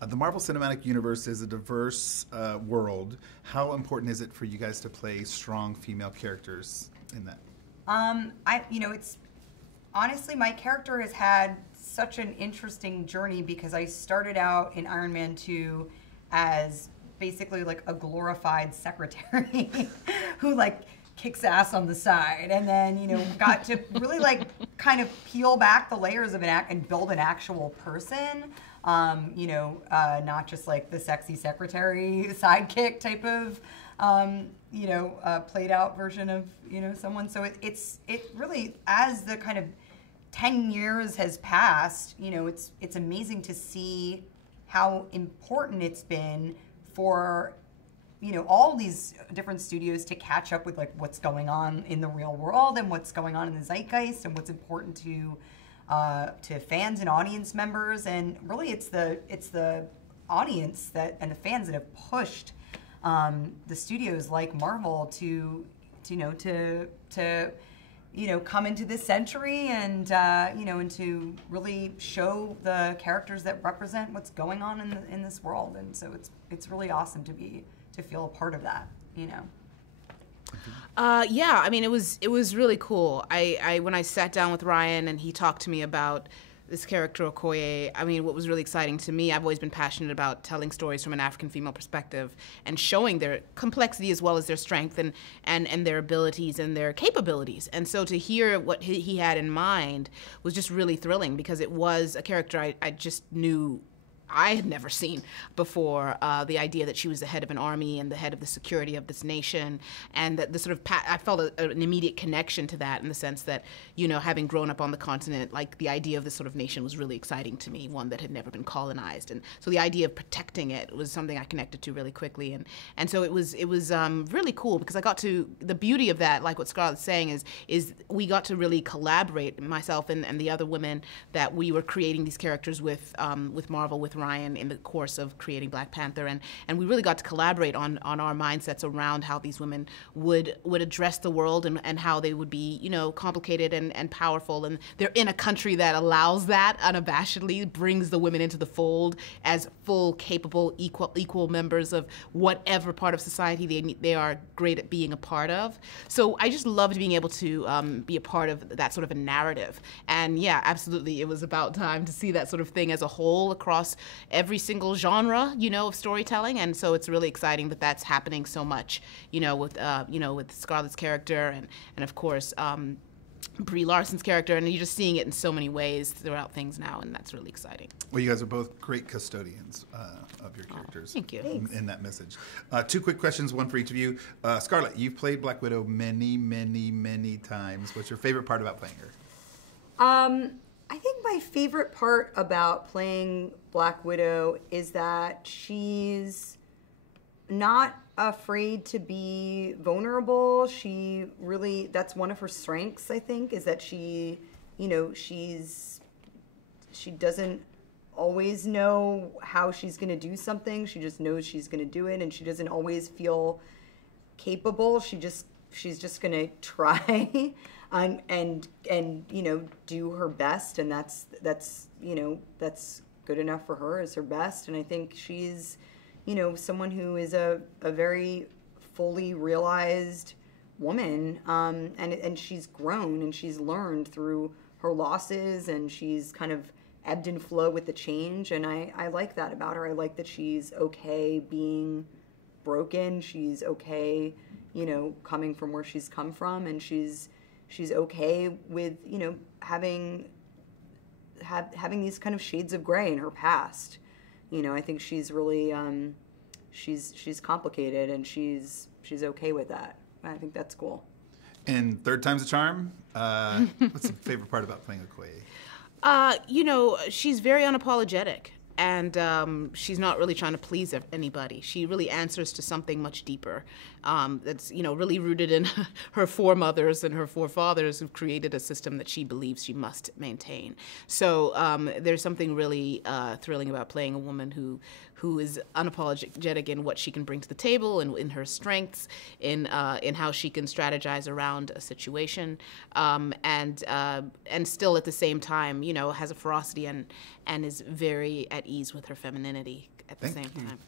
The Marvel Cinematic Universe is a diverse world. How important is it for you guys to play strong female characters in that? It's honestly, my character has had such an interesting journey because I started out in Iron Man 2 as basically like a glorified secretary who like kicks ass on the side, and then got to really like kind of peel back the layers of and build an actual person. Not just like the sexy secretary sidekick type of played out version of someone. So it really, as the kind of 10 years has passed, it's amazing to see how important it's been for all these different studios to catch up with like what's going on in the real world and what's going on in the zeitgeist and what's important to fans and audience members. And really it's the audience and the fans that have pushed the studios like Marvel to come into this century and to really show the characters that represent what's going on in this world. And so it's really awesome to feel a part of that. Yeah, I mean, it was really cool. When I sat down with Ryan and he talked to me about this character Okoye, I mean, what was really exciting to me, I've always been passionate about telling stories from an African female perspective and showing their complexity as well as their strength and their abilities and their capabilities. And so to hear what he had in mind was just really thrilling because it was a character I just knew I had never seen before. The idea that she was the head of an army and the head of the security of this nation, and that the sort of I felt an immediate connection to that in the sense that having grown up on the continent, like the idea of this sort of nation was really exciting to me, one that had never been colonized, and so the idea of protecting it was something I connected to really quickly, and so it was really cool because I got to the beauty of that, like what Scarlett's saying is we got to really collaborate, myself and the other women that we were creating these characters with Marvel, with Ryan in the course of creating Black Panther, and we really got to collaborate on our mindsets around how these women would address the world and how they would be complicated and powerful, and they're in a country that allows that unabashedly, brings the women into the fold as full, capable, equal members of whatever part of society they are great at being a part of. So I just loved being able to be a part of that sort of a narrative, and yeah, absolutely, it was about time to see that sort of thing as a whole across every single genre, of storytelling, and so it's really exciting that that's happening so much, with Scarlett's character and of course Brie Larson's character, and you're just seeing it in so many ways throughout things now, and that's really exciting. Well, you guys are both great custodians of your characters. Thank you. In that message. Two quick questions, one for each of you. Scarlett, you've played Black Widow many, many, many times. What's your favorite part about playing her? I think my favorite part about playing Black Widow is that she's not afraid to be vulnerable. She really, that's one of her strengths, I think, is that she doesn't always know how she's going to do something. She just knows she's going to do it, and she doesn't always feel capable. She's just going to try and do her best, and that's good enough for her as her best. And I think she's someone who is a very fully realized woman, and she's grown and she's learned through her losses, and she's kind of ebbed and flowed with the change, and I like that about her. I like that she's okay being broken. She's okay coming from where she's come from, and she's okay with having these kind of shades of gray in her past. I think she's really she's complicated, and she's okay with that. I think that's cool. And third time's a charm. What's the favorite part about playing Okoye? She's very unapologetic, and she's not really trying to please anybody. She really answers to something much deeper. That's really rooted in her foremothers and her forefathers who've created a system that she believes she must maintain. So there's something really thrilling about playing a woman who is unapologetic in what she can bring to the table, and in her strengths, in how she can strategize around a situation, and still at the same time has a ferocity and is very at ease with her femininity at the same time.